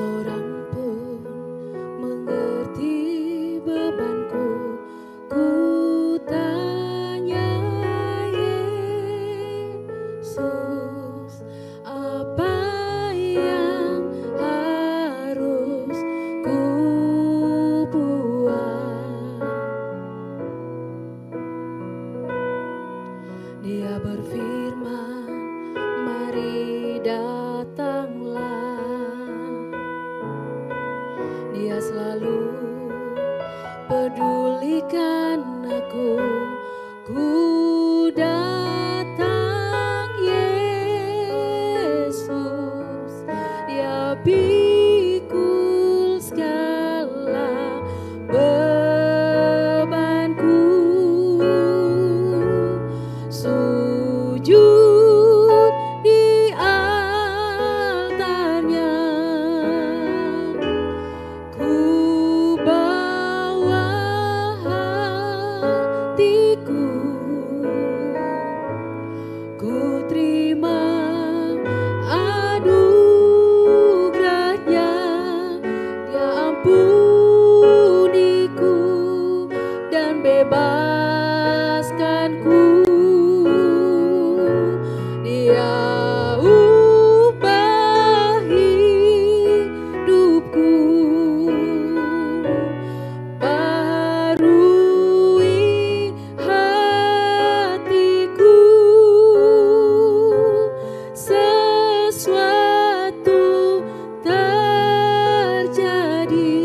seorang pun mengerti bebanku. Ku tanya Yesus, apa yang harus ku buat? Dia berfirman, mari datanglah. Dia selalu pedulikan aku. Ku datang Yesus, Dia pikul segala bebanku. Sujud di altarnya, ku bawa hatiku, ku terima anugerahnya. Dia ampuniku dan bebaskanku. Dia ubah hidupku, baharui hatiku. Sesuatu terjadi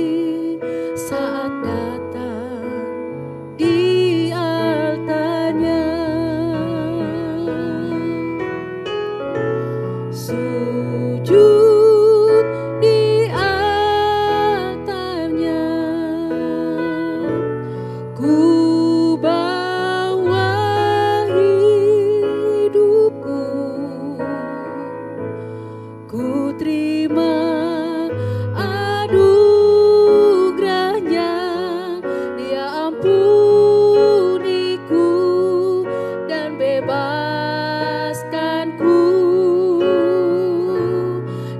saat datang di altarnya. Sujud di altarnya, ku bawa hidupku, ku terima anugerahnya. Dia ampuniku dan bebaskanku.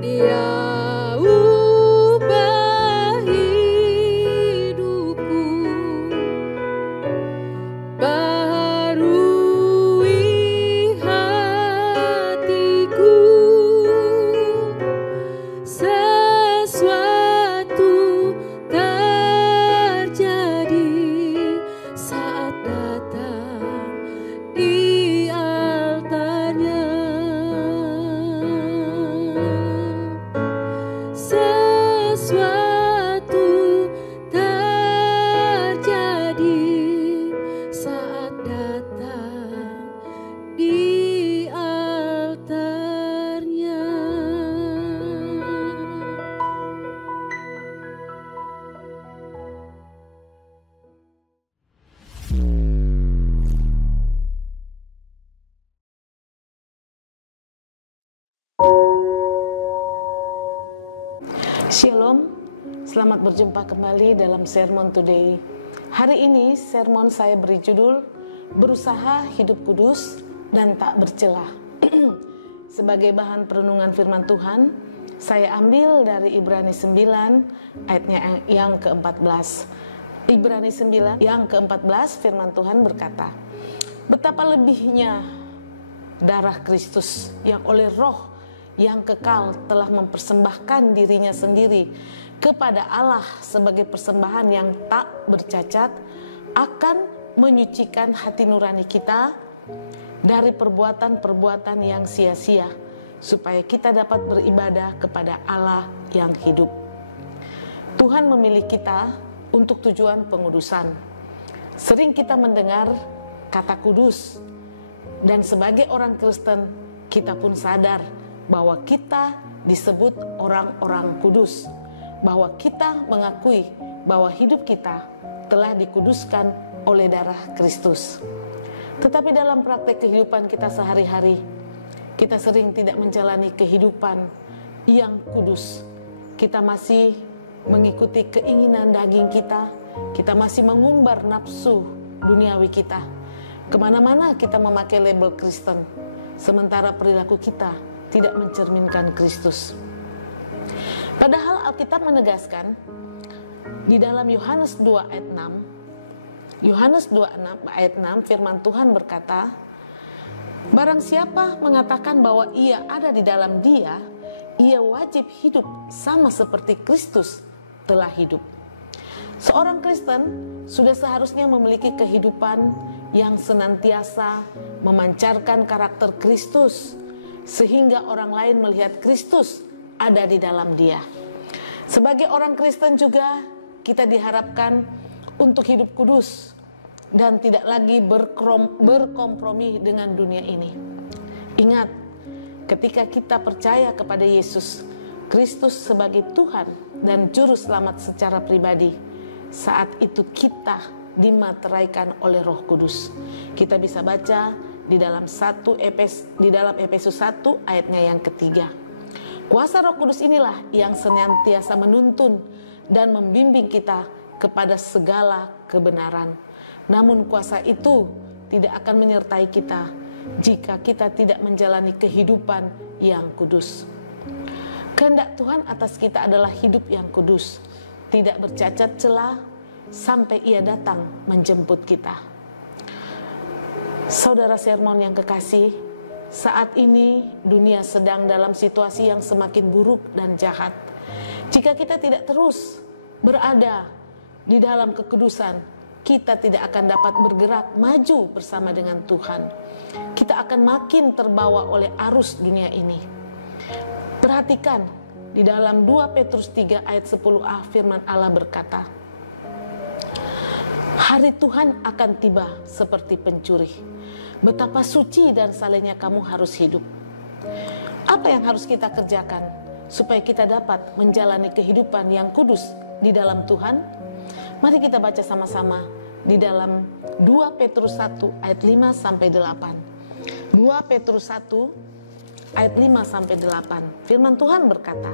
Dia ubah hidupku, baharui hatiku. Sesuatu terjadi saat datang di altarnya. Sesuatu terjadi saat datang di altarnya. Shalom, selamat berjumpa kembali dalam Sermon Today. Hari ini sermon saya beri judul Berusaha Hidup Kudus dan Tak Bercelah. Sebagai bahan perenungan firman Tuhan, saya ambil dari Ibrani 9 ayatnya yang ke-14. Ibrani 9 yang ke-14 firman Tuhan berkata, betapa lebihnya darah Kristus yang oleh Roh yang kekal telah mempersembahkan dirinya sendiri kepada Allah sebagai persembahan yang tak bercacat, akan menyucikan hati nurani kita dari perbuatan-perbuatan yang sia-sia, supaya kita dapat beribadah kepada Allah yang hidup. Tuhan memilih kita untuk tujuan pengudusan. Sering kita mendengar kata kudus, dan sebagai orang Kristen kita pun sadar bahwa kita disebut orang-orang kudus, bahwa kita mengakui bahwa hidup kita telah dikuduskan oleh darah Kristus. Tetapi dalam praktek kehidupan kita sehari-hari, kita sering tidak menjalani kehidupan yang kudus. Kita masih mengikuti keinginan daging kita, kita masih mengumbar nafsu duniawi kita. Kemana-mana kita memakai label Kristen, sementara perilaku kita tidak mencerminkan Kristus. Padahal Alkitab menegaskan di dalam Yohanes 2 ayat 6, Yohanes 2 ayat 6 firman Tuhan berkata, barang siapa mengatakan bahwa ia ada di dalam Dia, ia wajib hidup sama seperti Kristus telah hidup. Seorang Kristen sudah seharusnya memiliki kehidupan yang senantiasa memancarkan karakter Kristus, sehingga orang lain melihat Kristus ada di dalam dia. Sebagai orang Kristen juga kita diharapkan untuk hidup kudus dan tidak lagi berkompromi dengan dunia ini. Ingat, ketika kita percaya kepada Yesus Kristus sebagai Tuhan dan Juru Selamat secara pribadi, saat itu kita dimateraikan oleh Roh Kudus. Kita bisa baca di dalam Efesus 1 ayatnya yang ketiga. Kuasa Roh Kudus inilah yang senantiasa menuntun dan membimbing kita kepada segala kebenaran. Namun kuasa itu tidak akan menyertai kita jika kita tidak menjalani kehidupan yang kudus. Kehendak Tuhan atas kita adalah hidup yang kudus, tidak bercacat celah sampai Ia datang menjemput kita. Saudara sermon yang kekasih, saat ini dunia sedang dalam situasi yang semakin buruk dan jahat. Jika kita tidak terus berada di dalam kekudusan, kita tidak akan dapat bergerak maju bersama dengan Tuhan. Kita akan makin terbawa oleh arus dunia ini. Perhatikan di dalam 2 Petrus 3 ayat 10a firman Allah berkata, hari Tuhan akan tiba seperti pencuri. Betapa suci dan salehnya kamu harus hidup. Apa yang harus kita kerjakan supaya kita dapat menjalani kehidupan yang kudus di dalam Tuhan? Mari kita baca sama-sama di dalam 2 Petrus 1 ayat 5 sampai 8. 2 Petrus 1 ayat 5-8. Firman Tuhan berkata,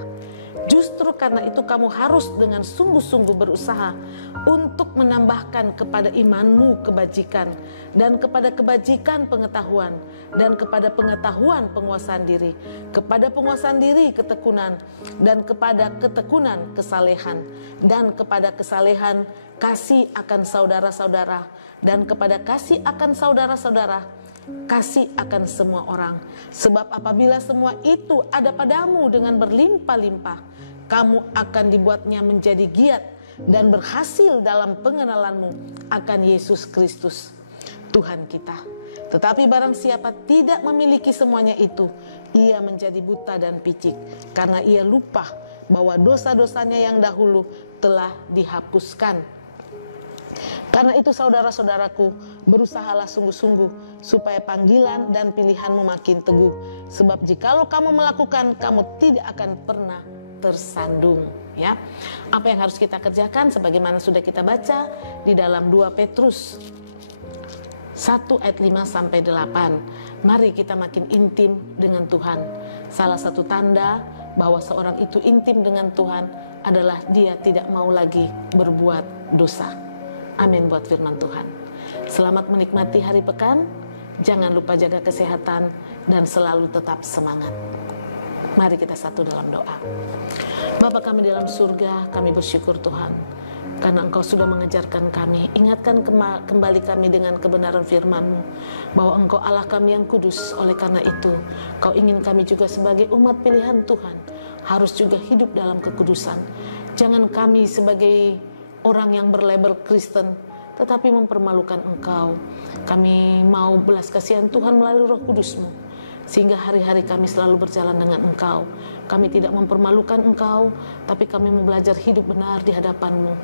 justru karena itu kamu harus dengan sungguh-sungguh berusaha untuk menambahkan kepada imanmu kebajikan, dan kepada kebajikan pengetahuan, dan kepada pengetahuan penguasaan diri, kepada penguasaan diri ketekunan, dan kepada ketekunan kesalehan, dan kepada kesalehan kasih akan saudara-saudara, dan kepada kasih akan saudara-saudara kasih akan semua orang. Sebab apabila semua itu ada padamu dengan berlimpah-limpah, kamu akan dibuatnya menjadi giat dan berhasil dalam pengenalanmu akan Yesus Kristus, Tuhan kita. Tetapi barang siapa tidak memiliki semuanya itu, ia menjadi buta dan picik, karena ia lupa bahwa dosa-dosanya yang dahulu telah dihapuskan. Karena itu saudara-saudaraku, berusahalah sungguh-sungguh supaya panggilan dan pilihanmu makin teguh. Sebab jikalau kamu melakukan, kamu tidak akan pernah tersandung. Ya, apa yang harus kita kerjakan sebagaimana sudah kita baca di dalam 2 Petrus 1 ayat 5-8. Mari kita makin intim dengan Tuhan. Salah satu tanda bahwa seorang itu intim dengan Tuhan adalah dia tidak mau lagi berbuat dosa. Amin buat firman Tuhan. Selamat menikmati hari pekan. Jangan lupa jaga kesehatan dan selalu tetap semangat. Mari kita satu dalam doa. Bapa kami di dalam surga, kami bersyukur Tuhan, karena Engkau sudah mengajarkan kami. Ingatkan kembali kami dengan kebenaran firman-Mu, bahwa Engkau Allah kami yang kudus. Oleh karena itu, Kau ingin kami juga sebagai umat pilihan Tuhan harus juga hidup dalam kekudusan. Jangan kami sebagai orang yang berlabel Kristen tetapi mempermalukan Engkau. Kami mau belas kasihan Tuhan melalui Roh Kudus-Mu, sehingga hari-hari kami selalu berjalan dengan Engkau. Kami tidak mempermalukan Engkau, tapi kami mau belajar hidup benar di hadapan-Mu,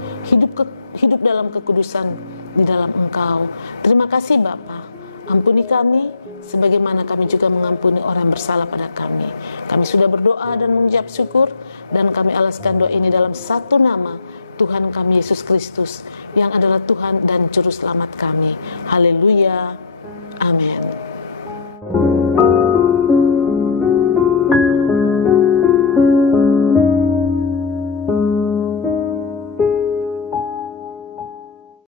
hidup dalam kekudusan di dalam Engkau. Terima kasih Bapa. Ampuni kami sebagaimana kami juga mengampuni orang yang bersalah pada kami. Kami sudah berdoa dan mengucap syukur, dan kami alaskan doa ini dalam satu nama, Tuhan kami Yesus Kristus, yang adalah Tuhan dan Juru Selamat kami. Haleluya. Amin.